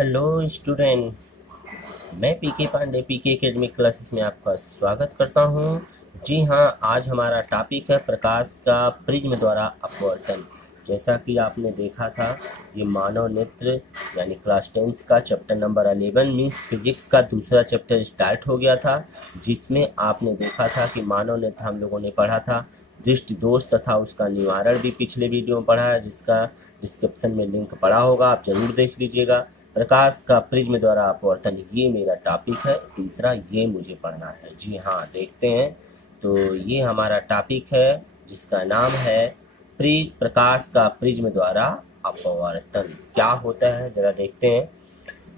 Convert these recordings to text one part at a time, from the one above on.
Hello student. मैं पीके पांडे पीके academic classes में आपका स्वागत करता हूं। जी हाँ, आज हमारा टॉपिक है प्रकाश का प्रिज्म द्वारा अपवर्तन। जैसा कि आपने देखा था, ये मानव नेत्र यानी क्लास 10th का चैप्टर नंबर 11 मीन्स फिजिक्स का दूसरा चैप्टर स्टार्ट हो गया था, जिसमें आपने देखा था कि मानव नेत्र हम लोगों ने पढ़ा था। दृष्टि दोष तथा उसका निवारण भी पिछले वीडियो में पढ़ा है, जिसका डिस्क्रिप्शन में लिंक पड़ा होगा, आप जरूर देख लीजिएगा। प्रकाश का प्रिज्म द्वारा अपवर्तन, ये मेरा टॉपिक है। तीसरा ये मुझे पढ़ना है। जी हाँ, देखते हैं। तो ये हमारा टॉपिक है जिसका नाम है प्रकाश का प्रिज्म द्वारा अपवर्तन। क्या होता है जरा देखते हैं।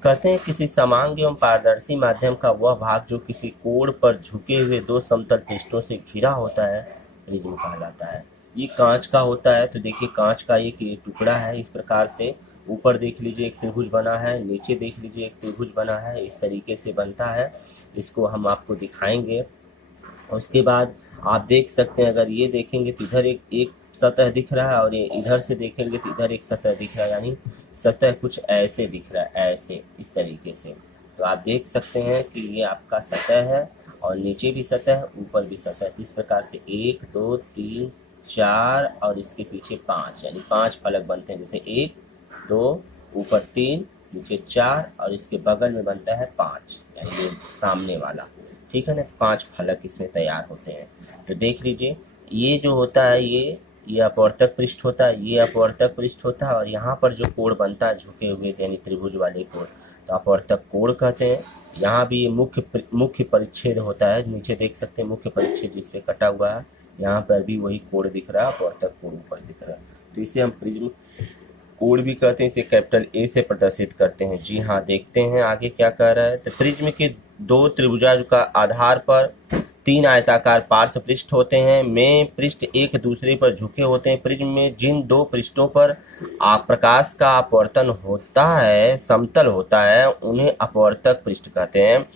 कहते हैं किसी समांग एवं पारदर्शी माध्यम का वह भाग जो किसी कोण पर झुके हुए दो समतल पृष्ठों से घिरा होता है, प्रिज्म कहलाता है। ये कांच का होता है। तो देखिए, कांच का एक ये टुकड़ा है। इस प्रकार से ऊपर देख लीजिए एक त्रिभुज बना है, नीचे देख लीजिए एक त्रिभुज बना है। इस तरीके से बनता है। इसको हम आपको दिखाएंगे। उसके बाद आप देख सकते हैं, अगर ये देखेंगे तो इधर एक एक सतह दिख रहा है, और ये इधर से देखेंगे तो इधर एक सतह दिख रहा है। यानी सतह कुछ ऐसे दिख रहा है, ऐसे इस तरीके से। तो आप देख सकते हैं कि ये आपका सतह है, और नीचे भी सतह है, ऊपर भी सतह है। तो इस प्रकार से 1 2 3 4 और इसके पीछे 5, यानी 5 फलक बनते हैं। जैसे 1 2, ऊपर 3, नीचे 4 और इसके बगल में बनता है 5, यानी ये सामने वाला। ठीक है ना। 5 फलक इसमें तैयार होते हैं। तो देख लीजिए, ये जो होता है ये अपवर्तक पृष्ठ होता है, ये अपवर्तक पृष्ठ होता है, और यहाँ पर जो कोण बनता है झुके हुए यानी त्रिभुज वाले कोण, तो अपवर्तक कोण कहते हैं। यहाँ भी ये मुख्य परिच्छेद होता है। नीचे देख सकते हैं मुख्य परिच्छेद जिसपे कटा हुआ है। यहाँ पर भी वही कोण दिख रहा है, अपवर्तक कोण ऊपर की तरफ। तो इसे हम प्रिज्म कोण भी कहते हैं। इसे कैपिटल ए से प्रदर्शित करते हैं। जी हाँ, देखते हैं आगे क्या कह रहा है। तो प्रिज्म के दो त्रिभुजाज का आधार पर 3 आयताकार पार्श्व पृष्ठ होते हैं। में पृष्ठ एक दूसरे पर झुके होते हैं। प्रिज्म में जिन दो पृष्ठों पर प्रकाश का अपवर्तन होता है, समतल होता है, उन्हें अपवर्तक पृष्ठ कहते हैं।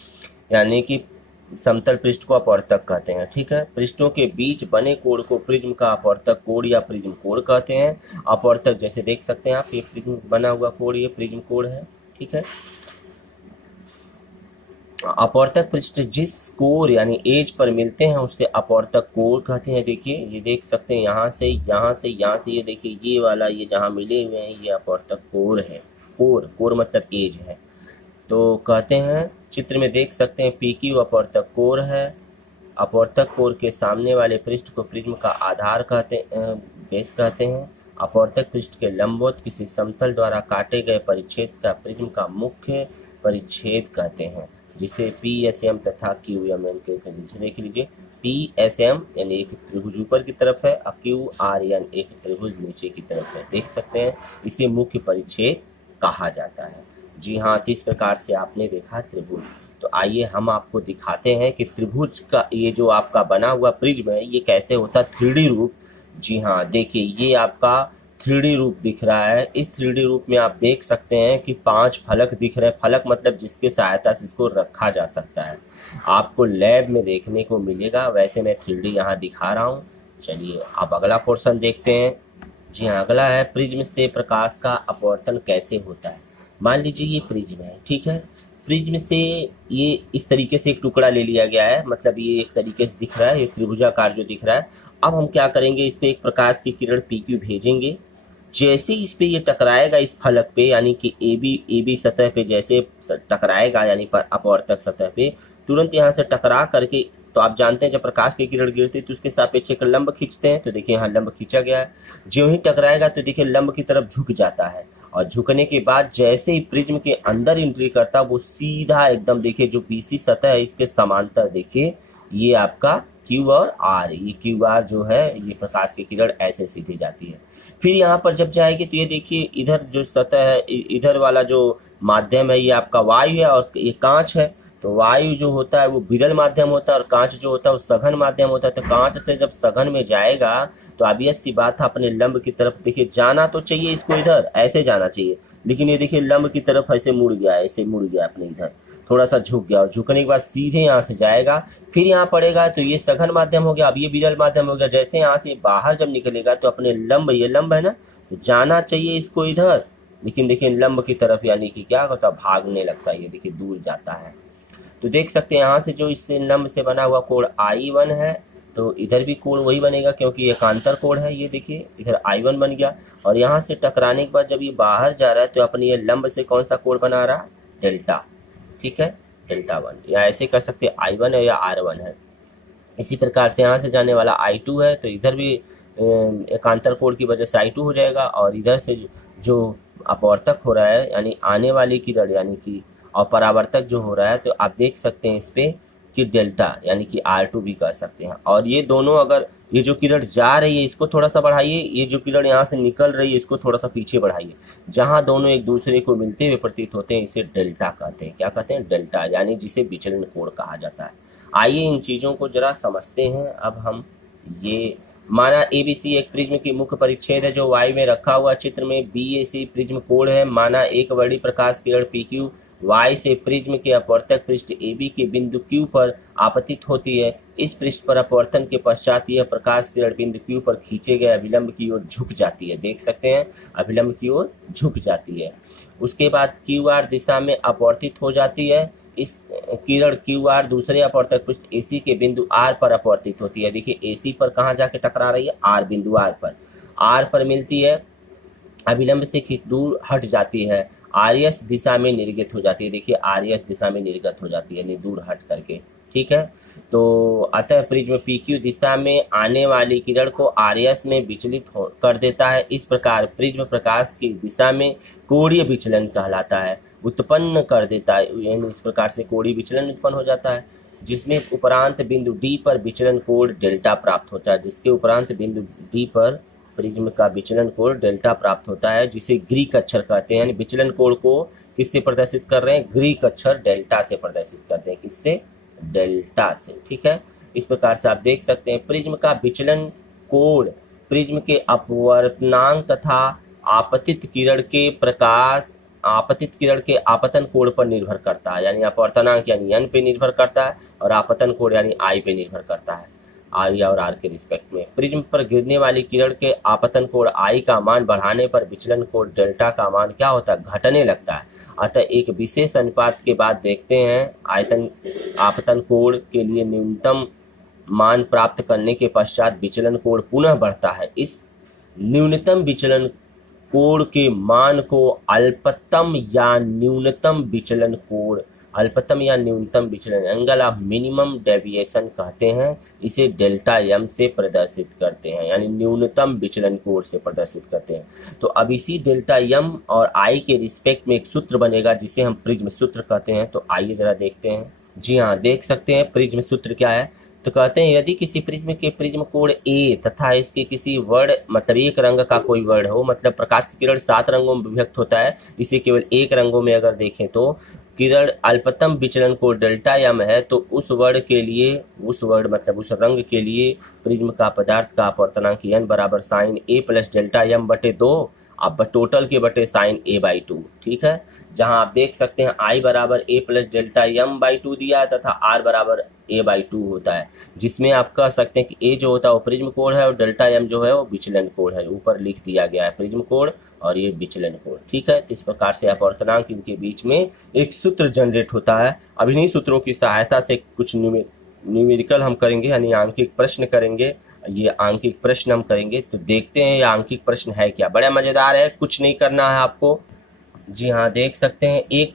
यानी कि समतल पृष्ठ को अपवर्तक कहते हैं। ठीक है। पृष्ठों के बीच बने कोण को प्रिज्म का अपवर्तक कोण या प्रिज्म कोण कहते हैं। अपवर्तक जैसे देख सकते हैं आप, ये प्रिज्म बना हुआ कोण, ये प्रिज्म कोण है। ठीक है। अपवर्तक पृष्ठ जिस कोर यानी एज पर मिलते हैं उसे अपवर्तक कोर कहते हैं। देखिए, ये देख सकते हैं, यहाँ से यहाँ से यहाँ से, ये देखिए ये वाला, ये जहाँ मिले हुए हैं, ये अपवर्तक कोर है। कोर मतलब एज है। तो कहते हैं, चित्र में देख सकते हैं PQ अपवर्तक कोर है। अपवर्तक कोर के सामने वाले पृष्ठ को प्रिज्म का आधार बेस कहते हैं। अपवर्तक पृष्ठ के लंबवत किसी समतल द्वारा काटे गए परिच्छेद का प्रिज्म का मुख्य परिच्छेद कहते हैं, जिसे PSM तथा QMM के जैसे देख लीजिए। PSM यानी एक त्रिभुज ऊपर की तरफ है, और QRN एक त्रिभुज नीचे की तरफ है। देख सकते हैं, इसे मुख्य परिच्छेद कहा जाता है। जी हाँ, तो इस प्रकार से आपने देखा त्रिभुज। तो आइए हम आपको दिखाते हैं कि त्रिभुज का ये जो आपका बना हुआ प्रिज्म है, ये कैसे होता है 3D रूप। जी हाँ, देखिए ये आपका 3D रूप दिख रहा है। इस 3D रूप में आप देख सकते हैं कि 5 फलक दिख रहे हैं। फलक मतलब जिसके सहायता से इसको रखा जा सकता है। आपको लैब में देखने को मिलेगा। वैसे मैं 3D यहाँ दिखा रहा हूँ। चलिए अब अगला पोर्शन देखते हैं। जी हाँ, अगला है प्रिज्म से प्रकाश का अपवर्तन कैसे होता है। मान लीजिए ये प्रिज्म है। ठीक है। प्रिज्म से ये इस तरीके से एक टुकड़ा ले लिया गया है, मतलब ये एक तरीके से दिख रहा है, ये त्रिभुजाकार जो दिख रहा है। अब हम क्या करेंगे, इस पे एक प्रकाश की किरण PQ भेजेंगे। जैसे ही इस पे ये टकराएगा इस फलक पे, यानी कि AB सतह पे जैसे टकराएगा, यानी अपवर्तक सतह पे, तुरंत यहाँ से टकरा करके, तो आप जानते हैं जब प्रकाश की किरण गिरती है तो उसके सापेक्ष एक लंब खींचते हैं। तो देखिए यहाँ लंब खींचा गया है। जो ही टकराएगा तो देखिए लंब की तरफ झुक जाता है, और झुकने के बाद जैसे ही प्रिज्म के अंदर एंट्री करता है, वो सीधा एकदम देखिए जो BC सतह है इसके समांतर, देखिए ये आपका Q और R, ये QR जो है, ये प्रकाश की किरण ऐसे सीधी जाती है। फिर यहाँ पर जब जाएगी तो ये देखिए इधर जो सतह है, इधर वाला जो माध्यम है, ये आपका वायु है, और ये कांच है। तो वायु जो होता है वो विरल माध्यम होता है, और कांच जो होता है वो सघन माध्यम होता है। तो कांच से जब सघन में जाएगा तो ऑब्वियस सी बात है, अपने लंब की तरफ देखिए जाना तो चाहिए, इसको इधर ऐसे जाना चाहिए, लेकिन ये देखिए लंब की तरफ ऐसे मुड़ गया, ऐसे मुड़ गया अपने इधर, थोड़ा सा झुक गया, और झुकने के बाद सीधे यहाँ से जाएगा, फिर यहाँ पड़ेगा। तो ये सघन माध्यम हो गया, अब ये विरल माध्यम हो गया। जैसे यहाँ से बाहर जब निकलेगा तो अपने लंब, ये लंब है ना, तो जाना चाहिए इसको इधर, लेकिन देखिए लंब की तरफ यानी कि क्या होता है, भागने लगता है, ये देखिए दूर जाता है। तो देख सकते हैं यहाँ से जो इससे लंब से बना हुआ कोण I1 है, तो इधर भी कोण वही बनेगा क्योंकि एकांतर कोण है। ये देखिए इधर I1 बन गया, और यहाँ से टकराने के बाद जब ये बाहर जा रहा है तो अपने ये लंब से कौन सा कोण बना रहा है, डेल्टा। ठीक है, डेल्टा 1, या ऐसे कर सकते हैं I1 है या R1 है। इसी प्रकार से यहाँ से जाने वाला I2 है, तो इधर भी एकांतर कोण की वजह से I2 हो जाएगा, और इधर से जो अपवर्तक हो रहा है यानी आने वाली किरण यानी कि और परावर्तक जो हो रहा है, तो आप देख सकते हैं इस पे कि डेल्टा यानी कि R2 भी कर सकते हैं। और ये दोनों, अगर ये जो किरण जा रही है इसको थोड़ा सा बढ़ाइए, ये जो किरण यहाँ से निकल रही है इसको थोड़ा सा पीछे बढ़ाइए, जहाँ दोनों एक दूसरे को मिलते हुए प्रतीत होते हैं इसे डेल्टा कहते हैं। क्या कहते हैं, डेल्टा, यानी जिसे विचलन कोण कहा जाता है। आइए इन चीज़ों को जरा समझते हैं। अब हम ये माना ABC एक प्रिज्म की मुख्य परिच्छेद है जो Y में रखा हुआ चित्र में BAC प्रिज्म कोण है। माना एक बड़ी प्रकाश किरण PQ Y से प्रिज्म के अपवर्तक पृष्ठ AB के बिंदु Q पर आपतित होती है। इस पृष्ठ पर अपवर्तन के पश्चात यह प्रकाश किरण बिंदु Q पर खींचे गए अभिलंब की ओर झुक जाती है। देख सकते हैं अभिलंब की ओर झुक जाती है। उसके बाद QR दिशा में अपवर्तित हो जाती है। इस किरण QR दूसरे अपवर्तक पृष्ठ AC के बिंदु R पर अपवर्तित होती है। देखिए AC पर कहाँ जाके टकरा रही है, R बिंदु R पर मिलती है, अभिलंब से दूर हट जाती है, RS दिशा में निर्गत हो जाती है। देखिए RS दिशा में निर्गत हो जाती है यानी दूर हट करके। ठीक है, तो अतः प्रिज्म PQ दिशा में आने वाली किरण को RS में विचलित कर देता है। इस प्रकार प्रिज्म प्रकाश की दिशा में कोणीय विचलन कहलाता है, उत्पन्न कर देता है। यानी इस प्रकार से कोणीय विचलन उत्पन्न हो जाता है, जिसमें उपरांत बिंदु D पर विचलन कोण डेल्टा प्राप्त होता है। जिसके उपरांत बिंदु D पर प्रिज्म का विचलन कोण डेल्टा प्राप्त होता है, जिसे ग्रीक अक्षर कहते हैं। यानी विचलन कोण को किससे प्रदर्शित कर रहे हैं, ग्रीक अक्षर डेल्टा से प्रदर्शित करते हैं। किससे, डेल्टा से। ठीक है, इस प्रकार से आप देख सकते हैं प्रिज्म का विचलन कोण प्रिज्म के अपवर्तनांक तथा आपतित किरण के आपतन कोण पर निर्भर करता है। यानी अपवर्तनांक यानी n पे निर्भर करता है, और आपतन कोण यानी I पे निर्भर करता है, I और R के रिस्पेक्ट में। प्रिज्म पर गिरने वाली किरण के आपतन कोण I का मान बढ़ाने पर विचलन कोण डेल्टा का मान क्या होता है, घटने लगता है। अतः एक विशेष अनुपात के बाद देखते हैं आपतन कोण के लिए न्यूनतम मान प्राप्त करने के पश्चात विचलन कोण पुनः बढ़ता है। इस न्यूनतम विचलन कोण के मान को अल्पतम या न्यूनतम विचलन कोण, अल्पतम या न्यूनतम विचलन एंगल ऑफ मिनिमम डेविएशन कहते हैं। इसे डेल्टा m से प्रदर्शित करते हैं, यानी न्यूनतम विचलन कोण से प्रदर्शित करते हैं। तो अब इसी डेल्टा m और I के रिस्पेक्ट में एक सूत्र बनेगा जिसे हम प्रिज्म सूत्र कहते हैं। तो आइए जरा देखते हैं। जी हाँ, देख सकते हैं प्रिज्म सूत्र क्या है। तो कहते हैं यदि किसी प्रिज्म के प्रिज्म कोण A तथा इसके किसी वर्ण मतलब एक रंग का कोई वर्ण हो, मतलब प्रकाश की किरण 7 रंगों में विभक्त होता है, इसे केवल एक रंगों में अगर देखें तो किरण अल्पतम विचलन कोण डेल्टा m है, तो उस वर्ण के लिए, उस वर्ण मतलब उस रंग के लिए प्रिज्म का पदार्थ का अपवर्तनांक n बराबर sine a plus delta m बटे 2, अब टोटल के बटे साइन a/2। ठीक है, जहां आप देख सकते हैं I बराबर a प्लस डेल्टा m/2 दिया है तथा R बराबर a/2 होता है, जिसमें आप कह सकते हैं कि a जो होता है वो प्रिज्म कोण है और डेल्टा m जो है वो विचलन कोण है। ऊपर लिख दिया गया है प्रिज्म कोण और ये विचलन कोण। ठीक है, तो इस प्रकार से अपवर्तनांक इनके बीच में एक सूत्र जनरेट होता है। अब इन्हीं सूत्रों की सहायता से कुछ न्यूमेरिकल हम करेंगे, यानी आंकिक प्रश्न करेंगे। ये आंकिक प्रश्न हम करेंगे, तो देखते हैं ये आंकिक प्रश्न है क्या। बड़ा मजेदार है, कुछ नहीं करना है आपको। जी हाँ, देख सकते हैं एक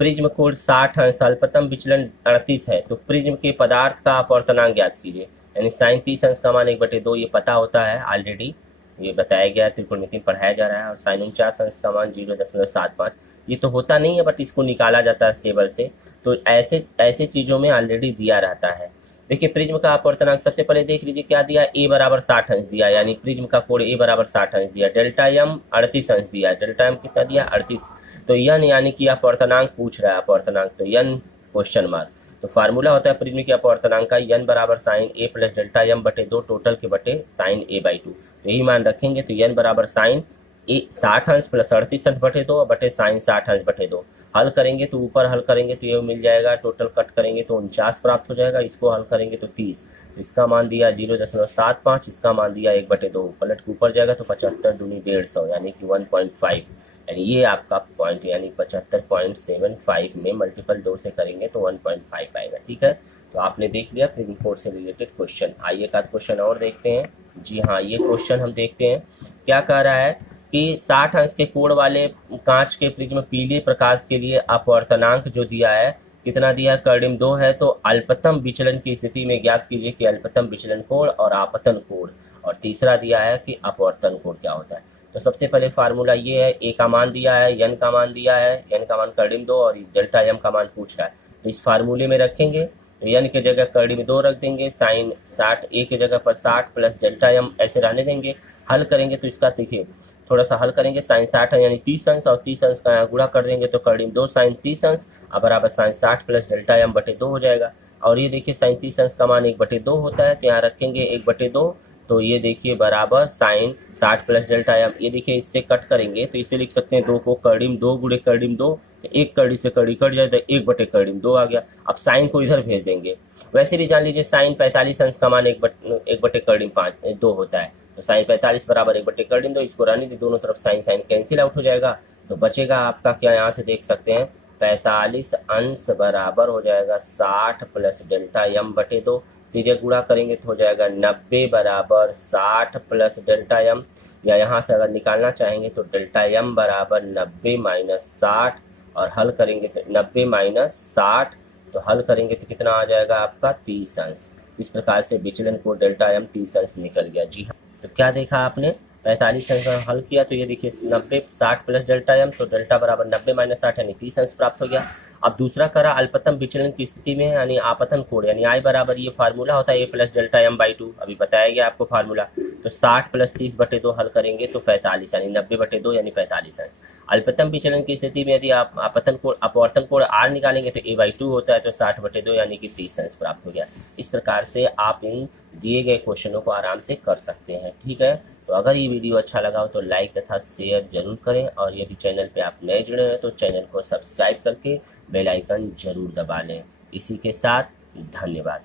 प्रिज्म कोण 60 अंश, अल्पतम विचलन 38 है, तो प्रिज्म के पदार्थ का अपवर्तनांक ज्ञात कीजिए। यानी साइन 30 अंश का मान 1/2 ये पता होता है, ऑलरेडी ये बताया गया है, त्रिकोणमिति में पढ़ाया जा रहा है। और साइन 49 अंश का मान 0.75 ये तो होता नहीं है, बट इसको निकाला जाता है टेबल से। तो ऐसे चीज़ों में ऑलरेडी दिया रहता है। देखिए प्रिज्म का अपवर्तनांक सबसे पहले देख लीजिए क्या दिया, a बराबर 60 अंश दिया, यानी प्रिज्म का कोण a बराबर 60 अंश दिया। डेल्टा m 38 अंश दिया, डेल्टा m कितना दिया 38। तो n यानी कि अपवर्तनांक पूछ रहा है, अपवर्तनांक तो n क्वेश्चन मार्क। तो फार्मूला होता है प्रिज्म के अपवर्तनांक का n बराबर sine a plus delta m बटे 2 टोटल के बटे साइन a/2। तो यही मान रखेंगे, तो n बराबर साइन 60 अंश प्लस 38 अंश बटे 2 बटे साइन 60 अंश बटे 2। हल करेंगे तो ऊपर हल करेंगे तो ये मिल जाएगा, टोटल कट करेंगे तो 49 प्राप्त हो जाएगा, इसको हल करेंगे तो 30। तो इसका मान दिया 0.75, इसका मान दिया 1/2, पलट के ऊपर जाएगा तो 75 दूनी 150 यानी कि 1.5, यानी ये आपका पॉइंट यानी 75.75 में मल्टीपल 2 से करेंगे तो 1.5 आएगा। ठीक है, तो आपने देख लिया प्रिज्म कोड से रिलेटेड क्वेश्चन। आइए एक आध क्वेश्चन और देखते हैं। जी हाँ, ये क्वेश्चन हम देखते हैं क्या कह रहा है कि 60 अंश के कोण वाले कांच के प्रिज्म पीले प्रकाश के लिए अपवर्तनांक जो दिया है कितना दिया है, कर्डिम 2 है। तो अल्पतम विचलन की स्थिति में ज्ञात कीजिए कि अल्पतम विचलन कोण और आपतन कोण, और तीसरा दिया है कि अपवर्तन कोण क्या होता है। तो सबसे पहले फार्मूला ये है, ए का मान दिया है, एन का मान दिया है, एन का मान कर्डिम 2 और डेल्टा एम का मान पूछ रहा है। तो इस फार्मूले में रखेंगे, एन के जगह कर्डिम 2 रख देंगे, साइन 60, ए के जगह पर 60 प्लस डेल्टा एम ऐसे रहने देंगे। हल करेंगे तो इसका देखिए थोड़ा सा हल करेंगे, साइन 60 है यानी 30 अंश, और 30 अंश का यहाँ गुणा कर देंगे तो कर्डिम 2 साइन 30 अंश बराबर साइन 60 प्लस डेल्टा एम बटे 2 हो जाएगा। और ये देखिए साइन 30 अंश का मान 1/2 होता है, तो यहाँ रखेंगे 1/2, तो ये देखिए बराबर साइन 60 प्लस डेल्टा एम। ये देखिए इससे कट करेंगे तो इसे लिख सकते हैं 2 को कर्डिम 2 गुणे कर्डिम 2, तो एक कर्डी से कर्डी कट जाए तो 1/कर्डिम 2 आ गया। अब साइन को इधर भेज देंगे। वैसे भी जान लीजिए साइन 45 अंश का मान 1/कर्डिम 2 होता है, तो साइन 45 बराबर 1/कर्डिम 2, इसको रहने दे, दोनों तरफ साइन साइन कैंसिल आउट हो जाएगा। तो बचेगा आपका क्या, यहाँ से देख सकते हैं 45 अंश बराबर हो जाएगा 60 प्लस डेल्टा एम बटे 2, तीजे गुणा करेंगे तो हो जाएगा 90 बराबर 60 प्लस डेल्टा एम, या यहाँ से अगर निकालना चाहेंगे तो डेल्टा एम बराबर 90 माइनस 60, और हल करेंगे तो 90 माइनस 60, तो हल करेंगे तो कितना आ जाएगा आपका 30 अंश। इस प्रकार से विचलन को डेल्टा एम 30 अंश निकल गया। जी हाँ, तो क्या देखा आपने, 45 अंश हल किया तो ये देखिए 90 60 प्लस डेल्टा एम, तो डेल्टा बराबर 90 माइनस 60 यानी 30 अंश प्राप्त हो गया। अब दूसरा करा अल्पतम विचलन की स्थिति में यानी आपतन कोण, यानी आई बराबर ये फार्मूला होता है ए प्लस डेल्टा एम बाई 2, अभी बताया गया आपको फार्मूला। तो 60 प्लस 30/2 हल करेंगे तो 45 यानी 90/2 यानी 45 अंश। अल्पतम विचलन की स्थिति में यदि आप आपतन कोण अपवर्तन कोण आर निकालेंगे तो a/2 होता है, तो 60/2 यानी कि 30 अंश प्राप्त हो गया। इस प्रकार से आप इन दिए गए क्वेश्चनों को आराम से कर सकते हैं। ठीक है, तो अगर ये वीडियो अच्छा लगा हो तो लाइक तथा शेयर जरूर करें, और यदि चैनल पे आप नए जुड़े हैं तो चैनल को सब्सक्राइब करके बेल आइकन जरूर दबा लें। इसी के साथ धन्यवाद।